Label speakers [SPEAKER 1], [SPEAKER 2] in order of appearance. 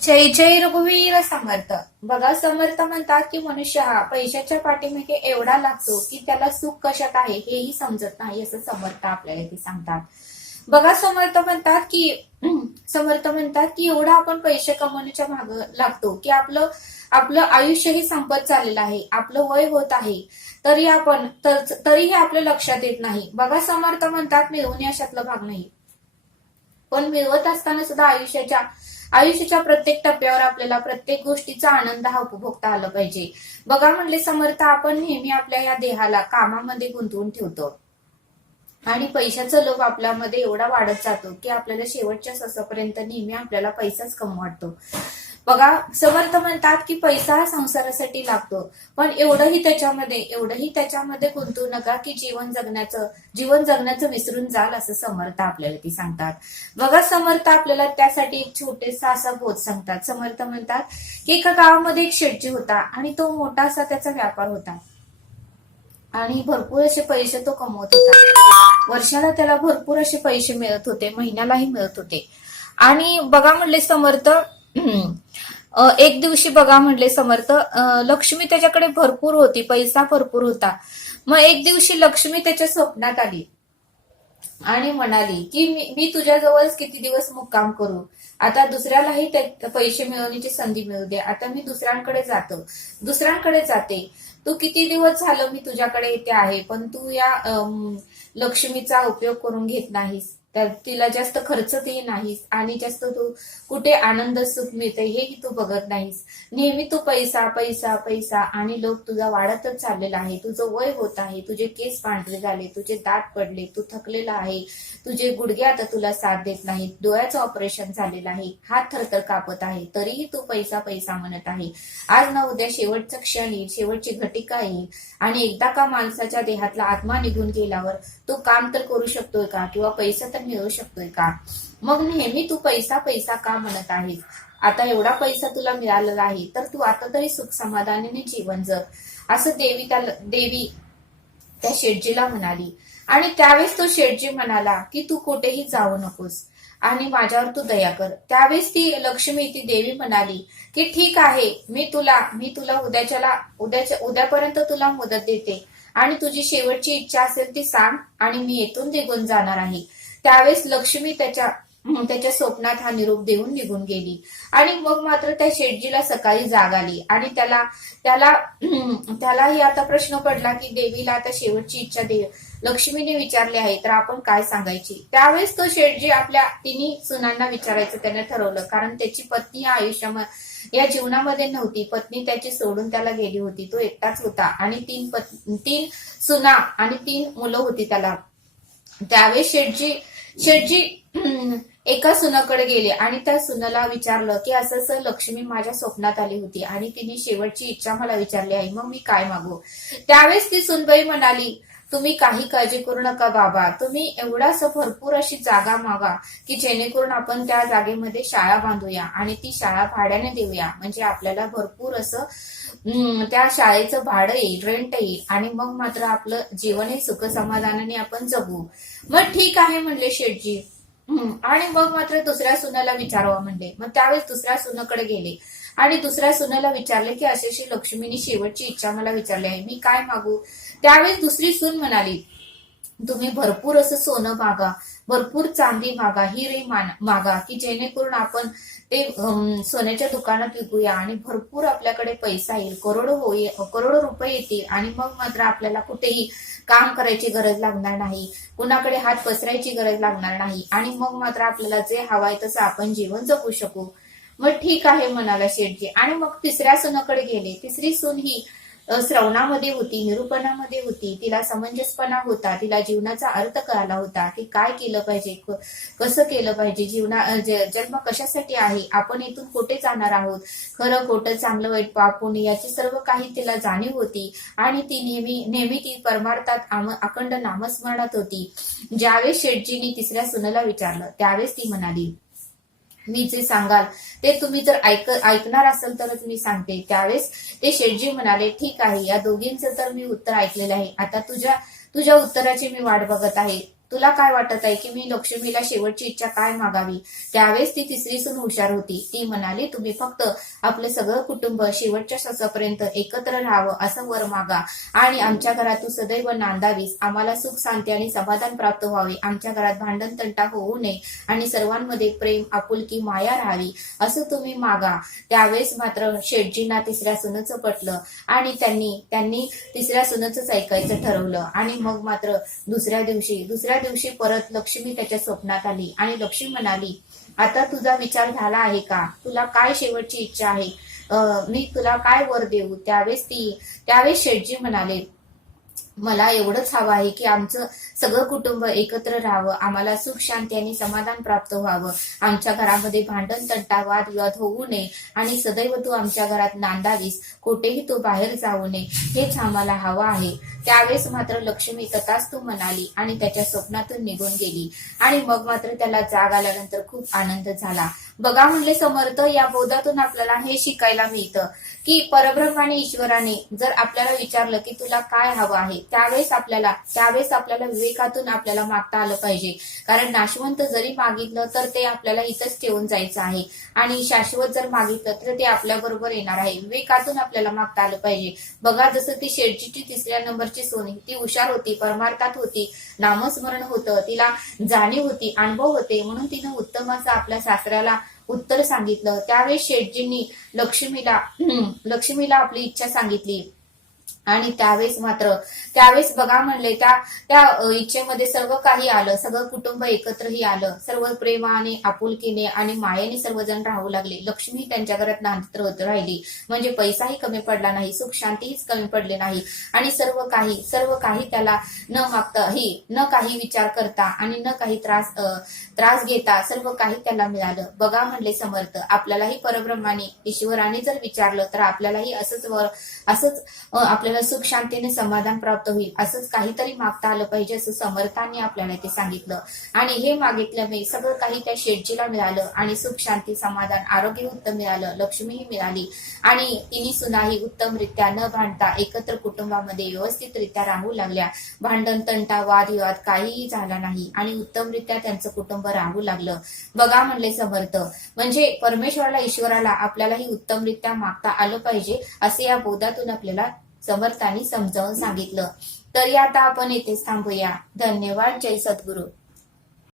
[SPEAKER 1] जय जय रघुवीर समर्थ. बघा समर्थ म्हणतात की मनुष्य हा पैशाच्या पाठीमागे एवढा लागतो की त्याला सुख कशात आहे हेही समजत नाही असं समर्थ आपल्याला ते सांगतात. बघा समर्थ म्हणतात की समर्थ म्हणतात की एवढा आपण पैसे कमवण्याच्या माग लागतो की आपलं आपलं आयुष्यही संपत चाललेलं आहे आपलं वय होत आहे. तरी आपण तर- तरीही आपल्या लक्षात येत नाही. बघा समर्थ म्हणतात मिळवणे अशातला भाग नाही. पण मिळवत असताना सुद्धा आयुष्याच्या आयुष्याच्या प्रत्येक टप्प्यावर आपल्याला प्रत्येक गोष्टीचा आनंद हा उपभोगता आला पाहिजे. बघा म्हणले समर्थ आपण नेहमी आपल्या या देहाला कामामध्ये गुंतवून ठेवतो. आणि पैशाचा लोभ आपल्यामध्ये एवढा वाढत जातो की आपल्याला शेवटच्या ससापर्यंत नेहमी आपल्याला पैसाच कम वाटतो बघा समर्थ म्हणतात की पैसा हा संसारासाठी लागतो. पण एवढंही त्याच्यामध्ये एवढंही त्याच्यामध्ये गुंतवू नका की जीवन जगण्याचं जीवन जगण्याचं विसरून जाल असं समर्थ आपल्याला ती सांगतात. बघा समर्थ आपल्याला त्यासाठी एक छोटेसा असा बोध सांगतात. समर्थ म्हणतात की एका गावामध्ये एक शेटजी होता आणि तो मोठा असा त्याचा व्यापार होता. आणि भरपूर असे पैसे तो कमवत होता. वर्षाला त्याला भरपूर असे पैसे मिळत होते महिन्यालाही मिळत होते. आणि बघा म्हणले समर्थ एक दिवशी बघा म्हणले समर्थ लक्ष्मी त्याच्याकडे भरपूर होती पैसा भरपूर होता. मग एक दिवशी लक्ष्मी त्याच्या स्वप्नात आली. आणि म्हणाली की मी मी तुझ्याजवळ किती दिवस मुक्काम करू? आता दुसऱ्यालाही पैसे मिळवण्याची संधी मिळू दे. आता मी दुसऱ्यांकडे जातो. दुसऱ्यांकडे जाते. तू किती दिवस झालं मी तुझ्याकडे येते आहे पण तू या लक्ष्मीचा उपयोग करून घेत नाहीस. तर तिला जास्त खर्च नाहीस आणि जास्त तू कुठे आनंद सुख मिळते हेही तू बघत नाहीस. नेहमी तू पैसा पैसा पैसा आणि लोक तुझा वाढतच चाललेला आहे. तुझं वय होत आहे. तुझे केस पांढरे झाले. तुझे दात पडले. तू थकलेला आहे. तुझे गुडघे आता तुला साथ देत नाहीत. डोळ्याचं ऑपरेशन झालेलं आहे. हात थरथर कापत आहे. तरीही तू पैसा पैसा म्हणत आहे. आज ना उद्या शेवटचं क्षण येईल. शेवटची घटिका येईल. आणि एकदा का माणसाच्या देहातला आत्मा निघून गेल्यावर तो काम तर करू शकतोय का? किंवा पैसा तर मिळवू शकतोय का? मग नेहमी तू पैसा पैसा का म्हणत आहेस? आता एवढा पैसा तुला मिळालेला आहे तर तू आता तरी सुख समाधानाने जीवन जग. असं देवी त्या देवी त्या शेटजीला म्हणाली. आणि त्यावेळेस तो शेटजी म्हणाला की तू कुठेही जाऊ नकोस आणि माझ्यावर तू दया कर. त्यावेळेस ती लक्ष्मी ती देवी म्हणाली की ठीक आहे मी तुला मी तुला उद्याच्याला उद्याच्या उद्यापर्यंत तुला मुदत देते. आणि तुझी शेवटची इच्छा असेल ती सांग आणि मी येथून निघून जाणार आहे. त्यावेळेस लक्ष्मी त्याच्या त्याच्या स्वप्नात हा निरोप देऊन निघून गेली. आणि मग मात्र त्या शेटजीला सकाळी जाग आली. आणि त्याला त्याला त्यालाही आता प्रश्न पडला की देवीला आता शेवटची इच्छा दे लक्ष्मीने विचारली आहे तर आपण काय सांगायची? त्यावेळेस तो शेठजी आपल्या तिन्ही सुनांना विचारायचं त्याने ठरवलं. कारण त्याची पत्नी या आयुष्यामध्ये या जीवनामध्ये नव्हती. पत्नी त्याची सोडून त्याला गेली होती. तो एकटाच होता. आणि तीन पत् तीन सुना आणि तीन मुलं होती त्याला. त्यावेळेस शेठजी शेठजी एका सुनाकडे गेले आणि त्या सुनाला विचारलं की असं असं लक्ष्मी माझ्या स्वप्नात आली होती आणि तिने शेवटची इच्छा मला विचारली आहे मग मी काय मागू? त्यावेळेस ती सुनबाई म्हणाली तुम्ही काही काळजी करू नका बाबा. तुम्ही एवढास भरपूर अशी जागा मागा की जेणेकरून आपण त्या जागेमध्ये शाळा बांधूया आणि ती शाळा भाड्याने देऊया. म्हणजे आपल्याला भरपूर असं त्या शाळेचं भाडं येईल रेंट येईल आणि मग मात्र आपलं जीवन हे सुख समाधानाने आपण जगू. मग ठीक आहे म्हणले शेठजी. हम्म, आणि मग मात्र दुसऱ्या सुनाला विचारावं म्हणले. मग त्यावेळेस दुसऱ्या सुनाकडे गेले. आणि दुसऱ्या सुनेला विचारले की अशी अशी लक्ष्मीनी शेवटची इच्छा मला विचारली आहे. मी काय मागू? त्यावेळेस दुसरी सून म्हणाली तुम्ही भरपूर असं सोनं मागा भरपूर चांदी मागा हिरे मागा की जेणेकरून आपण ते सोन्याच्या दुकानात विकूया आणि भरपूर आपल्याकडे पैसा येईल करोडो होई करोडो रुपये येतील आणि मग मात्र आपल्याला कुठेही काम करायची गरज लागणार नाही कुणाकडे हात पसरायची गरज लागणार नाही आणि मग मात्र आपल्याला जे हवाय तसं आपण जीवन जगू शकू. मग ठीक आहे म्हणाला शेठजी. आणि मग तिसऱ्या सुनाकडे गेले. तिसरी सून ही श्रवणामध्ये होती निरूपणामध्ये होती. तिला समंजसपणा होता. तिला जीवनाचा अर्थ कळाला होता की काय केलं पाहिजे कसं केलं पाहिजे जीवना जन्म कशासाठी आहे आपण इथून कुठे जाणार आहोत? खरं खोटं चांगलं वाईट पाप याची सर्व काही तिला जाणीव होती. आणि ती नेहमी नेहमी ती परमार्थात अखंड नामस्मरणात होती. ज्यावेळेस शेटजीने तिसऱ्या सुनेला विचारलं त्यावेळेस ती म्हणाली मी जे सांगाल ते तुम्ही जर ऐक ऐकणार असाल तरच मी सांगते. त्यावेळेस ते शेठजी म्हणाले ठीक आहे. या दोघींचं तर मी उत्तर ऐकलेलं आहे. आता तुझ्या तुझ्या उत्तराची मी वाट बघत आहे. तुला काय वाटत आहे की मी लक्ष्मीला शेवटची इच्छा काय मागावी? त्यावेळेस ती तिसरी सून हुशार होती. ती म्हणाली तुम्ही फक्त आपलं सगळं कुटुंब शेवटच्या श्वासापर्यंत एकत्र राहावं असं वर मागा. आणि आमच्या घरात तू सदैव नांदावीस. आम्हाला सुख शांती आणि समाधान प्राप्त व्हावे. आमच्या घरात भांडण तंटा होऊ नये आणि सर्वांमध्ये प्रेम आपुलकी माया राहावी असं तुम्ही मागा. त्यावेळेस मात्र शेटजींना तिसऱ्या सुनच पटलं आणि त्यांनी त्यांनी तिसऱ्या सुनच ऐकायचं ठरवलं. आणि मग मात्र दुसऱ्या दिवशी दुसऱ्या दिवशी परत लक्ष्मी त्याच्या स्वप्नात आली आणि लक्ष्मी म्हणाली आता तुझा विचार झाला आहे का? तुला काय शेवटची इच्छा आहे? मी तुला काय वर देऊ? त्यावेळेस ती त्यावेळेस शेठजी म्हणाले मला एवढंच हवं आहे की आमचं सगळं कुटुंब एकत्र राहावं आम्हाला सुख शांती आणि समाधान प्राप्त व्हावं. आमच्या घरामध्ये भांडण तंटा वाद विवाद होऊ नये आणि सदैव तू आमच्या घरात नांदावीस. कुठेही तू बाहेर जाऊ नये. हेच आम्हाला हवं आहे. त्यावेळेस मात्र लक्ष्मी तथाच तू म्हणाली आणि त्याच्या स्वप्नातून निघून गेली. आणि मग मात्र त्याला जाग आल्यानंतर खूप आनंद झाला. बघा म्हणले समर्थ या बोधातून आपल्याला हे शिकायला मिळतं की परब्रह्माने ईश्वराने जर आपल्याला विचारलं की तुला काय हवं आहे त्यावेळेस आपल्याला त्यावेळेस आपल्याला विवेकातून आपल्याला मागता आलं पाहिजे. कारण नाशवंत जरी मागितलं तर ते आपल्याला इथंच ठेवून जायचं आहे. आणि शाश्वत जर मागितलं तर ते आपल्या बरोबर येणार आहे. विवेकातून आपल्याला मागता आलं पाहिजे. बघा जसं ती शेटजीची तिसऱ्या नंबरची सोनी ती हुशार होती परमार्थात होती नामस्मरण होतं तिला जाणीव होती अनुभव होते. म्हणून तिनं उत्तमाचा आपल्या सासऱ्याला उत्तर सांगितलं. त्यावेळेस शेठजींनी लक्ष्मीला लक्ष्मीला आपली इच्छा सांगितली. आणि त्यावेळेस मात्र त्यावेळेस बघा म्हणले त्या त्या इच्छेमध्ये सर्व काही आलं. सगळं कुटुंब एकत्रही आलं. सर्व प्रेमाने आपुलकीने आणि मायेने सर्वजण राहू लागले. लक्ष्मी त्यांच्या घरात नांदत होत राहिली. म्हणजे पैसाही कमी पडला नाही सुख शांतीहीच कमी पडले नाही. आणि सर्व काही सर्व काही त्याला न मागता ही न काही विचार करता आणि न काही त्रास त्रास घेता सर्व काही त्याला मिळालं. बघा म्हणले समर्थ आपल्यालाही परब्रह्माने ईश्वराने जर विचारलं तर आपल्यालाही असंच वर असंच आपल्या आपल्याला सुख शांतीने समाधान प्राप्त होईल. असंच काहीतरी मागता आलं पाहिजे असं समर्थांनी आपल्याला ते सांगितलं. आणि हे मागितल्यामुळे सगळं काही त्या शेटजीला मिळालं आणि सुख शांती समाधान आरोग्य उत्तम मिळालं लक्ष्मीही मिळाली. आणि तिन्ही सुनाही उत्तमरित्या न भांडता एकत्र कुटुंबामध्ये व्यवस्थितरित्या राहू लागल्या. भांडण तंटा वादविवाद काहीही झाला नाही आणि उत्तमरित्या त्यांचं कुटुंब राहू लागलं. बघा म्हणले समर्थ म्हणजे परमेश्वराला ईश्वराला आपल्यालाही उत्तमरित्या मागता आलं पाहिजे असे या बोधातून आपल्याला समर्थांनी समजावून सांगितलं. तर आता आपण येथेच थांबूया. धन्यवाद. जय सद्गुरू.